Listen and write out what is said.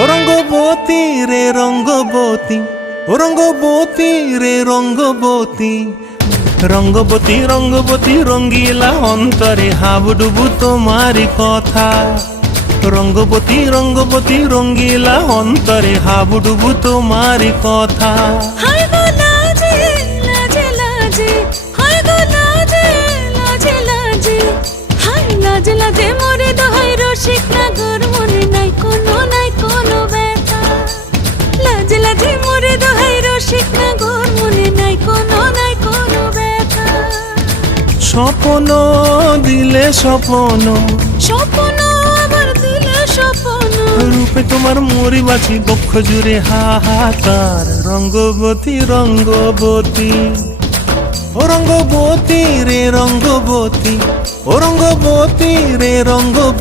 ও রঙ্গবতী রে রঙ্গবতী, ও রঙ্গবতী রে রঙ্গবতী, রঙ্গবতী রঙ্গবতী রঙ্গিলা অন্তরে হাবুডুবু তোমারি কথা। রঙ্গবতী রঙ্গবতী রঙ্গিলা অন্তরে হাবুডুবু তোমারি কথা। হায় গো লাজে লাজে লাজে, হায় গো লাজে লাজে লাজে, হায় লাজে লাজে মোরে দোহাই রসিক নাগর, মনে নাই কোনো ব্যথা। লাজে লাজে মোরে দোহাই রসিক নাগর, মনে নাই কোনো ব্যথা। স্বপ্ন দিলে স্বপ্ন, স্বপ্ন আবার দিলে স্বপ্ন, রূপে তোমার মরি বাঁচি বক্ষ জুড়ে হাহাকার। রঙ্গবতী রঙ্গবতী, ও রঙ্গবতী রে রঙ্গবতী, ও রঙ্গবতী রে রঙ্গবতী।